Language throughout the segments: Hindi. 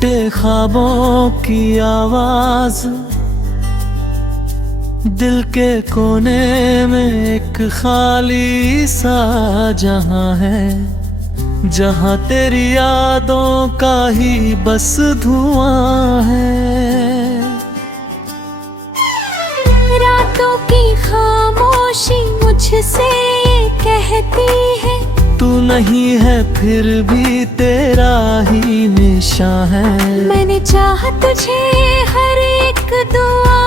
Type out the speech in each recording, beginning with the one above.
टूटे ख्वाबों की आवाज, दिल के कोने में एक खाली सा जहां है, जहां तेरी यादों का ही बस धुआं है। रातों की खामोशी मुझसे ये कहती है, तू नहीं है फिर भी तेरा ही निशान है। मैंने चाहा तुझे हर एक दुआ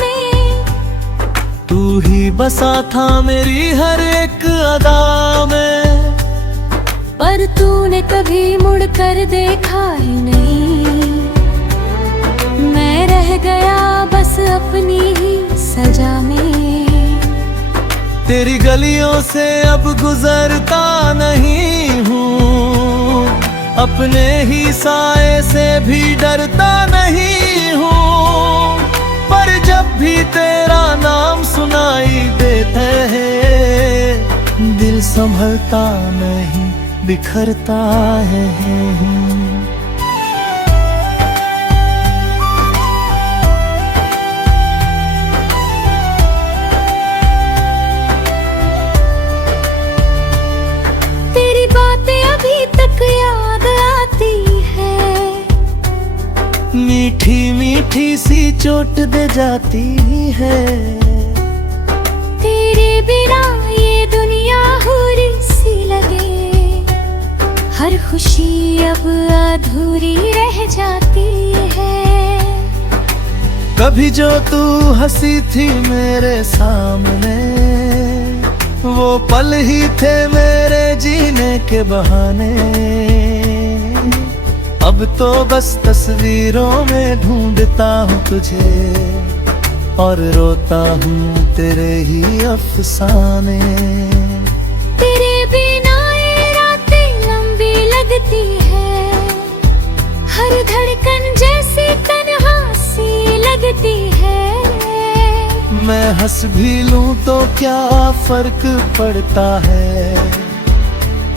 में, तू ही बसा था मेरी हर एक अदा में। पर तूने कभी मुड़ कर देखा ही नहीं, मैं रह गया बस अपनी ही सजा में। तेरी गलियों से अब गुजरता नहीं हूँ, अपने ही साए से भी डरता नहीं हूँ। पर जब भी तेरा नाम सुनाई देता है, दिल संभलता नहीं बिखरता है। तेरी बातें अभी तक याद आती है, मीठी मीठी सी चोट दे जाती है। तेरे बिना ये दुनिया हुरी सी लगे, हर खुशी अब अधूरी रह जाती है। कभी जो तू हंसी थी मेरे सामने, वो पल ही थे मेरे जीने के बहाने। अब तो बस तस्वीरों में ढूंढता हूँ तुझे, और रोता हूँ तेरे ही अफसाने। तेरे बिना ये रातें लंबी लगती है, हर धड़कन जैसी तन्हा सी लगती है। मैं हंस भी लूं तो क्या फर्क पड़ता है,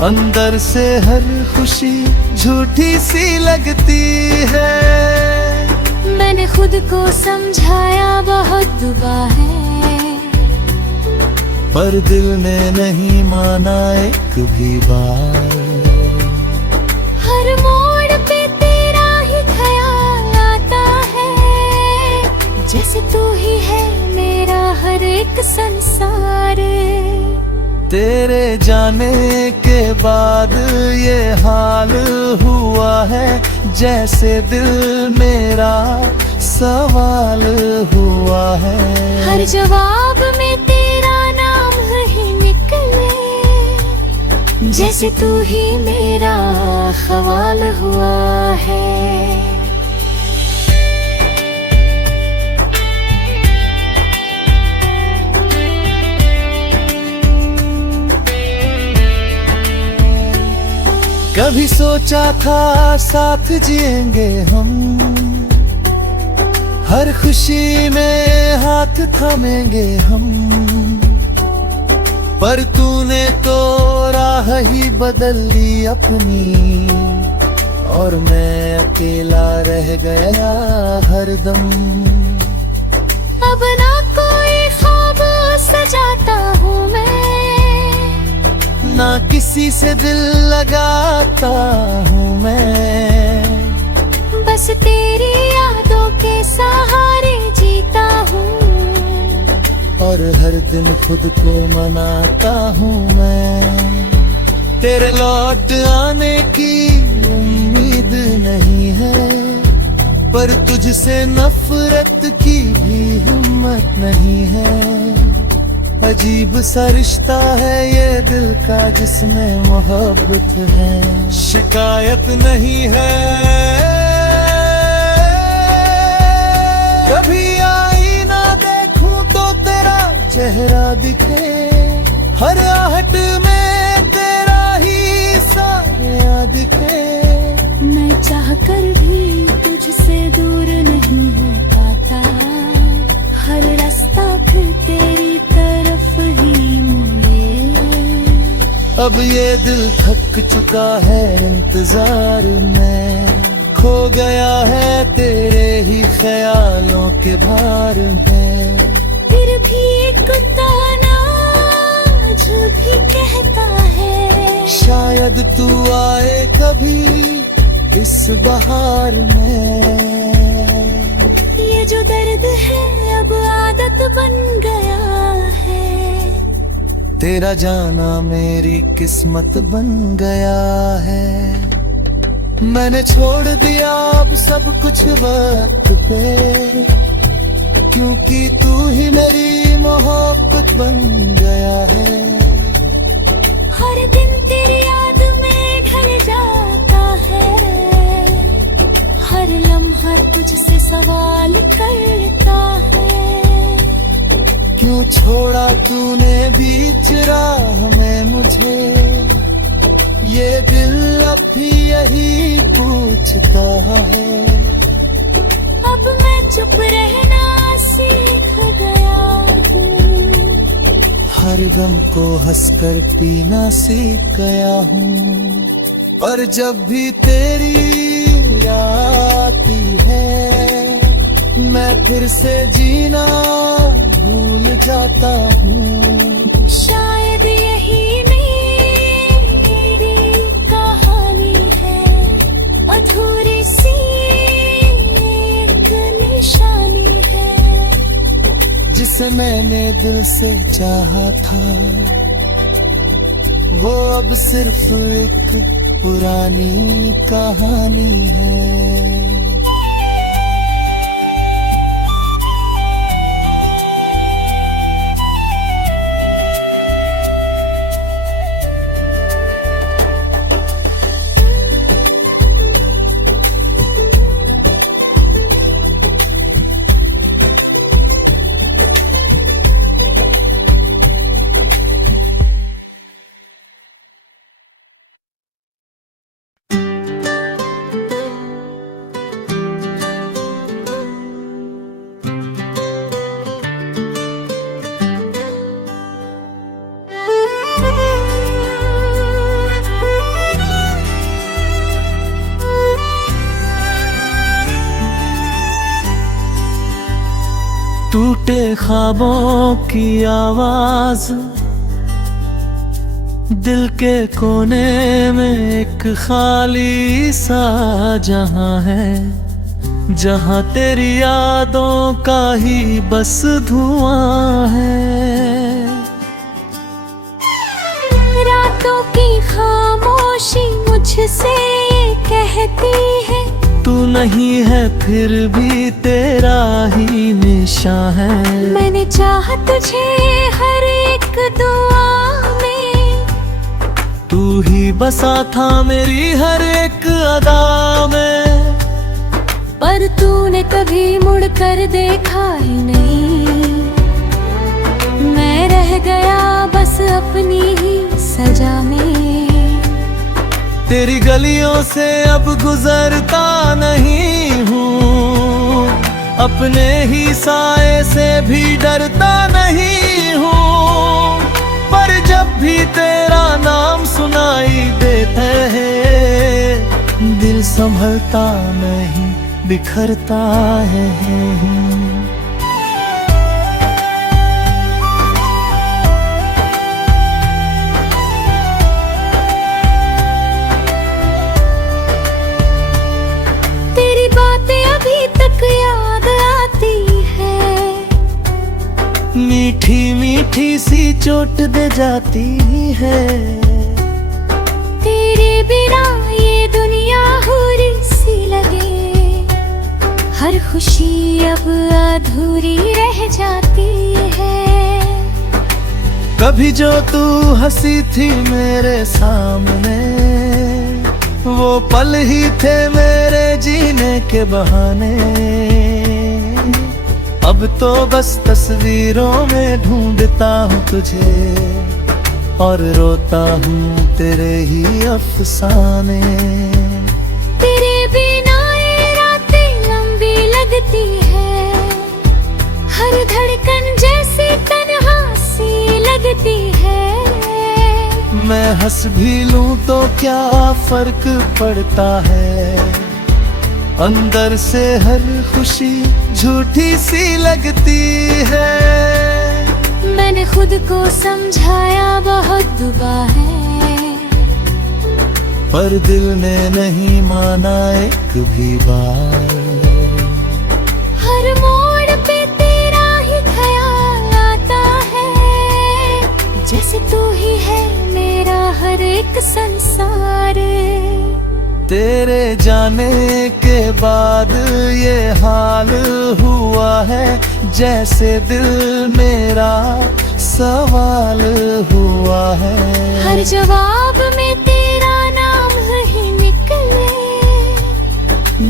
अंदर से हर खुशी झूठी सी लगती है। मैंने खुद को समझाया बहुत दुआ है, पर दिल ने नहीं माना एक भी बार। हर मोड़ पे तेरा ही ख्याल आता है, जैसे तू ही है मेरा हर एक संसार। तेरे जाने के बाद ये हाल हुआ है, जैसे दिल मेरा सवाल हुआ है। हर जवाब में तेरा नाम ही निकले, जैसे तू ही मेरा ख्वाल हुआ है। कभी सोचा था साथ जिएंगे हम, हर खुशी में हाथ थामेंगे हम। पर तूने तो राह ही बदल ली अपनी, और मैं अकेला रह गया हरदम। अब ना कोई ख्वाब सजाता हूँ मैं, ना किसी से दिल लगाता हूँ मैं। बस तेरी यादों के सहारे जीता हूँ, और हर दिन खुद को मनाता हूँ मैं। तेरे लौट आने की उम्मीद नहीं है, पर तुझसे नफरत की भी हिम्मत नहीं है। अजीब सा रिश्ता है ये दिल का जिसमें मोहब्बत है, शिकायत नहीं है। कभी आईना देखूं तो तेरा चेहरा दिखे, हर आहट में तेरा ही साया दिखे। मैं चाह कर भी तुझसे दूर नहीं हो पाता, हर रास्ता फिर तेरी तरफ ही मुड़े। अब ये दिल थक चुका है इंतजार में, खो गया है तेरे ही ख्यालों के भार में। फिर भी एक ताना झूठी कहता है, शायद तू आए कभी इस बहार में। ये जो दर्द है अब आदत बन गया है, तेरा जाना मेरी किस्मत बन गया है। मैंने छोड़ दिया अब सब कुछ वक्त पे, क्योंकि तू ही मेरी मोहब्बत बन गया है। हर दिन तेरी याद में ढल जाता है, हर लम्हा तुझसे सवाल करता है। क्यों छोड़ा तूने बीच राह में मुझे, ये दिल अब भी यही पूछता है। अब मैं चुप रहना सीख गया हूँ, हर गम को हंसकर पीना सीख गया हूँ। पर जब भी तेरी याद आती है, मैं फिर से जीना भूल जाता हूँ। शायद यही मेरी कहानी है, अधूरी सी एक निशानी है। जिसे मैंने दिल से चाहा था, वो अब सिर्फ एक पुरानी कहानी है। टूटे ख्वाबों की आवाज दिल के कोने में एक खाली सा जहां है, जहां तेरी यादों का ही बस धुआं है। रातों की खामोशी मुझसे ये कहती है, तू नहीं है फिर भी तेरा ही निशान है। मैंने चाहा तुझे हर एक दुआ में, तू ही बसा था मेरी हर एक अदा में। पर तूने कभी मुड़ कर देखा ही नहीं, मैं रह गया बस अपनी ही सजा में। तेरी गलियों से अब गुजरता नहीं हूँ, अपने ही साए से भी डरता नहीं हूँ। पर जब भी तेरा नाम सुनाई देता है, दिल संभलता नहीं बिखरता है। याद आती है, मीठी मीठी सी चोट दे जाती है। तेरे बिना ये दुनिया हुरी सी लगे, हर खुशी अब अधूरी रह जाती है। कभी जो तू हंसी थी मेरे सामने, वो पल ही थे मेरे जीने के बहाने। अब तो बस तस्वीरों में ढूंढता हूँ तुझे, और रोता हूँ तेरे ही अफसाने। तेरे बिना ये रातें लंबी लगती है, हर धड़कन जैसी तन्हा सी लगती है। मैं हंस भी लूं तो क्या फर्क पड़ता है, अंदर से हर खुशी झूठी सी लगती है। मैंने खुद को समझाया बहुत दुबा है, पर दिल ने नहीं माना एक भी बार। हर मोड़ पे तेरा ही ख्याल आता है, जैसे तू ही है मेरा हर एक संसार। तेरे जाने के बाद ये हाल हुआ है, जैसे दिल मेरा सवाल हुआ है। हर जवाब में तेरा नाम ही निकले,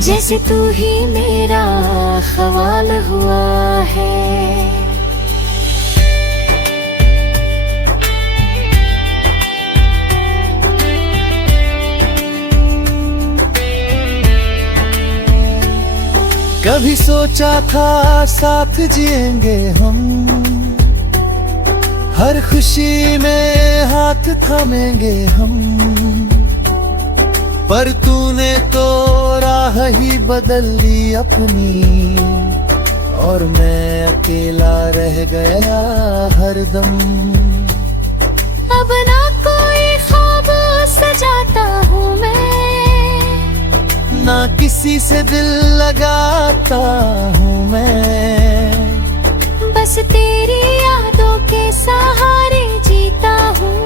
जैसे तू ही मेरा ख्वाल हुआ है। कभी सोचा था साथ जिएंगे हम, हर खुशी में हाथ थामेंगे हम, पर तूने तो राह ही बदल ली अपनी, और मैं अकेला रह गया हरदम। अब ना कोई ख्वाब सजाता हूँ मैं, ना किसी से दिल लगाता हूँ मैं, बस तेरी यादों के सहारे जीता हूँ,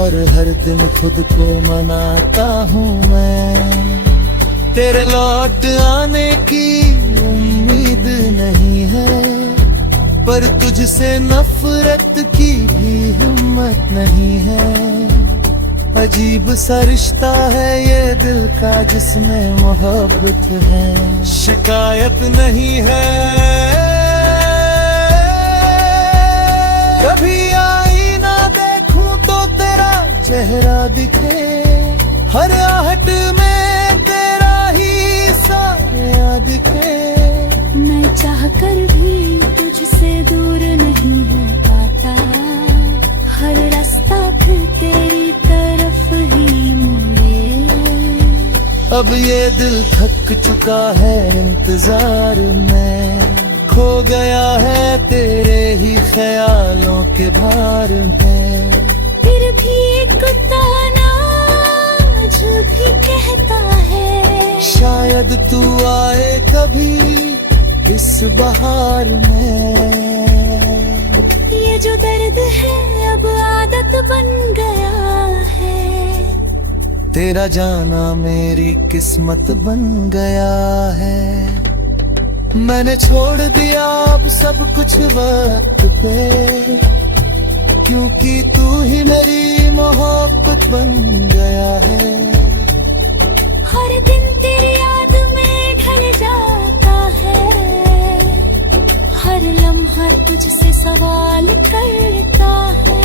और हर दिन खुद को मनाता हूँ मैं। तेरे लौट आने की उम्मीद नहीं है, पर तुझसे नफरत की भी हिम्मत नहीं है। अजीब सा रिश्ता है ये दिल का जिसमें मोहब्बत है, शिकायत नहीं है। कभी आईना देखूं तो तेरा चेहरा दिखे, हर आहट में तेरा ही साया दिखे। मैं चाह कर भी तुझसे दूर नहीं हो पाता, हर रास्ता फिर तेरी तरफ ही मुड़े। अब ये दिल थक चुका है इंतजार में, खो गया है तेरे ही ख्यालों के भार में। फिर भी एक ताना जो भी कहता है, शायद तू आए कभी इस बहार में। ये जो दर्द है अब आदत बन गया है, तेरा जाना मेरी किस्मत बन गया है। मैंने छोड़ दिया अब सब कुछ वक्त पे, क्योंकि तू ही मेरी मोहब्बत बन गया है। हर दिन तेरी याद में ढल जाता है, हर लम्हा तुझसे सवाल करता है।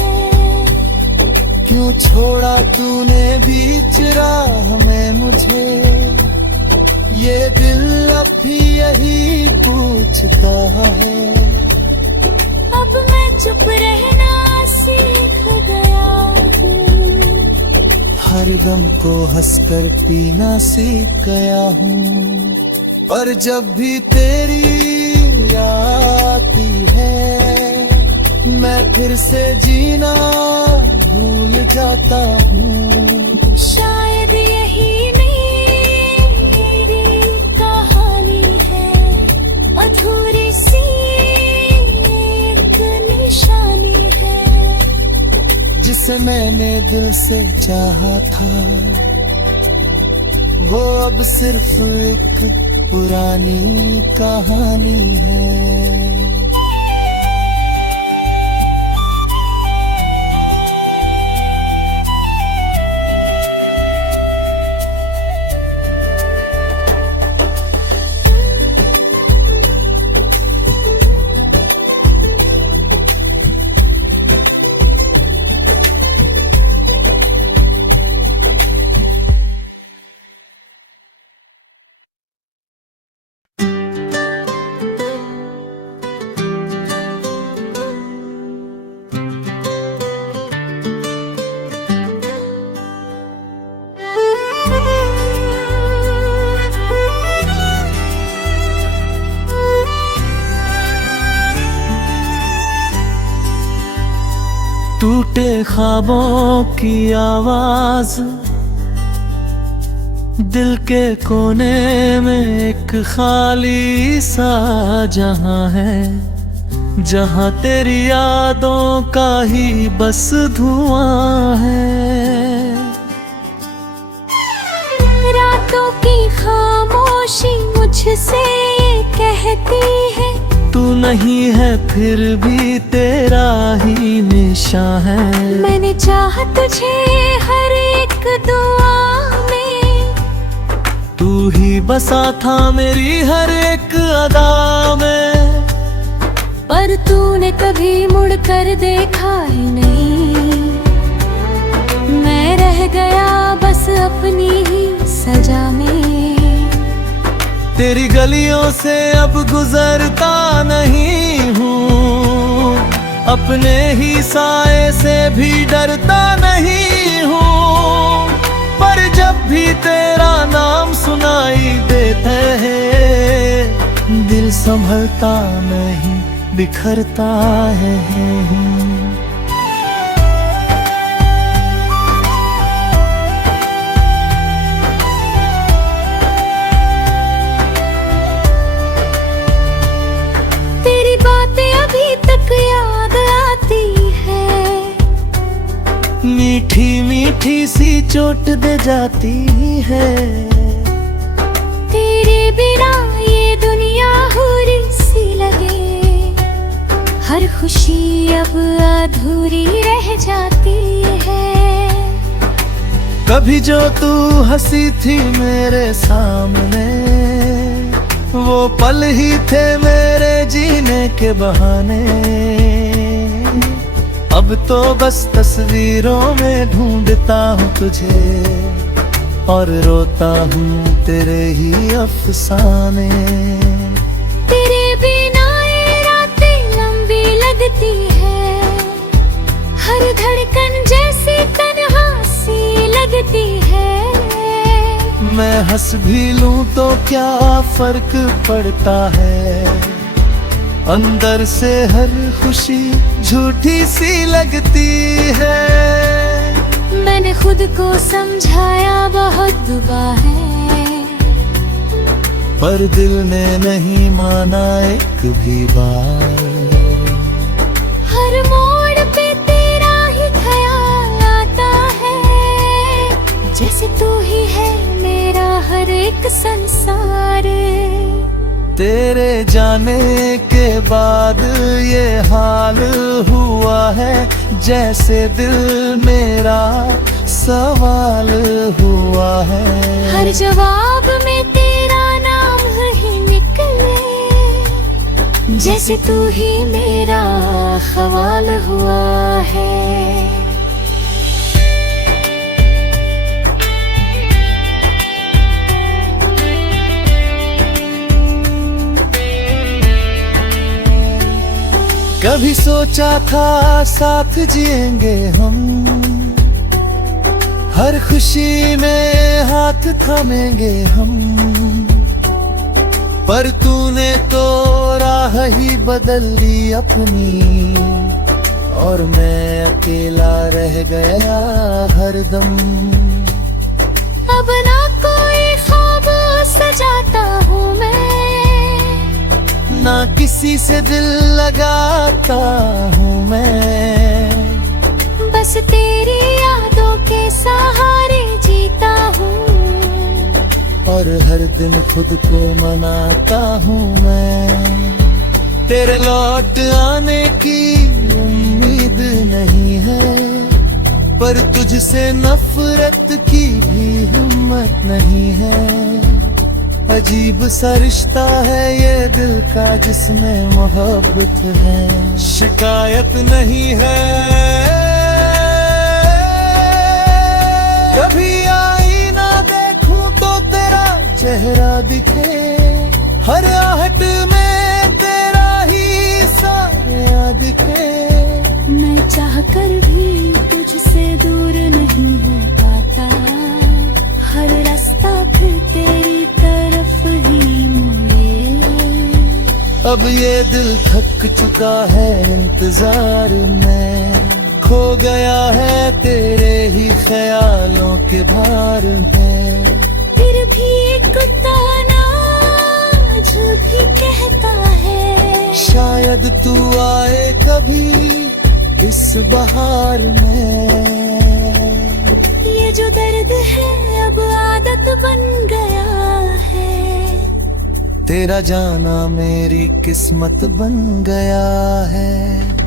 क्यों छोड़ा तूने बीच राह में मुझे, ये दिल अब भी यही पूछता है। अब मैं चुप रहना सीख गया हूँ, हर गम को हंसकर पीना सीख गया हूँ, पर जब भी तेरी याद आती है मैं फिर से जीना भूल जाता हूँ। शायद यही मेरी कहानी है, अधूरी सी एक निशानी है। जिसे मैंने दिल से चाहा था वो अब सिर्फ एक पुरानी कहानी है। टूटे ख्वाबों की आवाज दिल के कोने में एक खाली सा जहां है, जहां तेरी यादों का ही बस धुआं है। रातों की खामोशी मुझसे ये कहती है, तू नहीं है फिर भी तेरा ही निशान है। मैंने चाहा तुझे हर एक दुआ में, तू ही बसा था मेरी हर एक अदा में। पर तूने कभी मुड़ कर देखा ही नहीं, मैं रह गया बस अपनी ही सजा में। तेरी गलियों से अब गुजरता नहीं हूँ, अपने ही साए से भी डरता नहीं हूँ। पर जब भी तेरा नाम सुनाई देता है, दिल संभलता नहीं बिखरता है। मीठी मीठी सी चोट दे जाती है, तेरे बिना ये दुनिया हुरी सी लगे। हर खुशी अब अधूरी रह जाती है। कभी जो तू हंसी थी मेरे सामने, वो पल ही थे मेरे जीने के बहाने। अब तो बस तस्वीरों में ढूंढता हूँ तुझे, और रोता हूँ तेरे ही अफसाने। तेरे बिना ये रातें लंबी लगती है, हर धड़कन जैसी तन्हा सी लगती है। मैं हंस भी लूं तो क्या फर्क पड़ता है, अंदर से हर खुशी झूठी सी लगती है। मैंने खुद को समझाया बहुत बार है, पर दिल ने नहीं माना एक भी बार। हर मोड़ पे तेरा ही ख्याल आता है, जैसे तू ही है मेरा हर एक संसार। तेरे जाने के बाद ये हाल हुआ है, जैसे दिल मेरा सवाल हुआ है। हर जवाब में तेरा नाम ही निकले, जैसे तू ही मेरा ख्वाल हुआ है। कभी सोचा था साथ जिएंगे हम, हर खुशी में हाथ थामेंगे हम। पर तूने तो राह ही बदल ली अपनी, और मैं अकेला रह गया हरदम। अब ना कोई ख्वाब सजाता हूँ मैं, ना किसी से दिल लगाता हूँ मैं। बस तेरी यादों के सहारे जीता हूँ, और हर दिन खुद को मनाता हूँ मैं। तेरे लौट आने की उम्मीद नहीं है, पर तुझसे नफरत की भी हिम्मत नहीं है। अजीब सा रिश्ता है ये दिल का जिसमें मोहब्बत है, शिकायत नहीं है। कभी आईना देखूं तो तेरा चेहरा दिखे, हर आहट में तेरा ही साया दिखे। मैं चाह कर भी तुझसे दूर नहीं हो पाता, हर रास्ता फिर तेरी तरफ ही मुड़े। अब ये दिल थक चुका है इंतजार में, खो तेरे ही ख्यालों के भार में। फिर भी कुत्ता ना झूठ ही कहता है, शायद तू आए कभी इस बहार में। ये जो दर्द है अब आदत बन गया है, तेरा जाना मेरी किस्मत बन गया है।